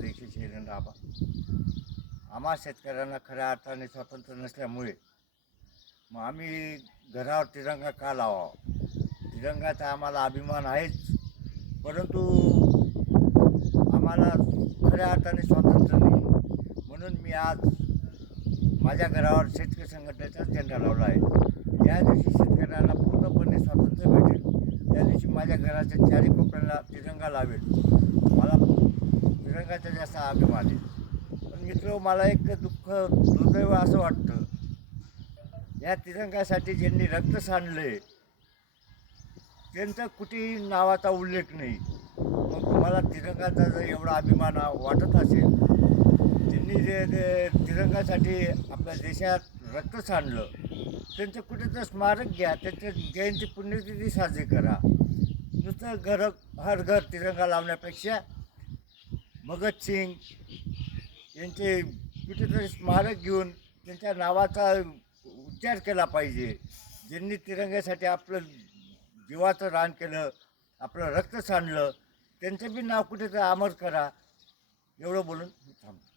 देशी शैलेंद्र आबा. आम्हा शेतकऱ्यांना खऱ्या अर्थाने स्वातंत्र्य नसल्यामुळे मग आम्ही घरावर तिरंगा का लावावा. तिरंगाचा आम्हाला अभिमान आहेच, परंतु आम्हाला खऱ्या अर्थाने स्वातंत्र्य नाही. म्हणून मी आज माझ्या घरावर शेतकरी संघटनेचाच झेंडा लावला आहे. ज्या दिवशी शेतकऱ्यांना पूर्णपणे स्वातंत्र्य भेटेल त्या दिवशी माझ्या घराच्या चारी कोपऱ्याला तिरंगा लावेल. मला तिरंगाचा जास्त अभिमान आहे. पण मित्र, मला एक दुर्दैव असं वाटतं, या तिरंगासाठी ज्यांनी रक्त सांडले त्यांचा कुठेही नावाचा उल्लेख नाही. मग तुम्हाला तिरंगाचा जर एवढा अभिमान वाटत असेल, त्यांनी जे तिरंगासाठी आपल्या देशात रक्त सांडलं त्यांचं कुठेतरी स्मारक घ्या, त्यांच्या जयंती पुण्यतिथी साजरी करा. नुसतं हर घर तिरंगा लावण्यापेक्षा भगतसिंग यांचे कुठेतरी स्मारक घेऊन त्यांच्या नावाचा उच्चार केला पाहिजे. ज्यांनी तिरंग्यासाठी आपलं जीवाचं रान केलं, आपलं रक्त सांडलं, त्यांचं बी नाव कुठेतरी अमर करा. एवढं बोलून थांबतो.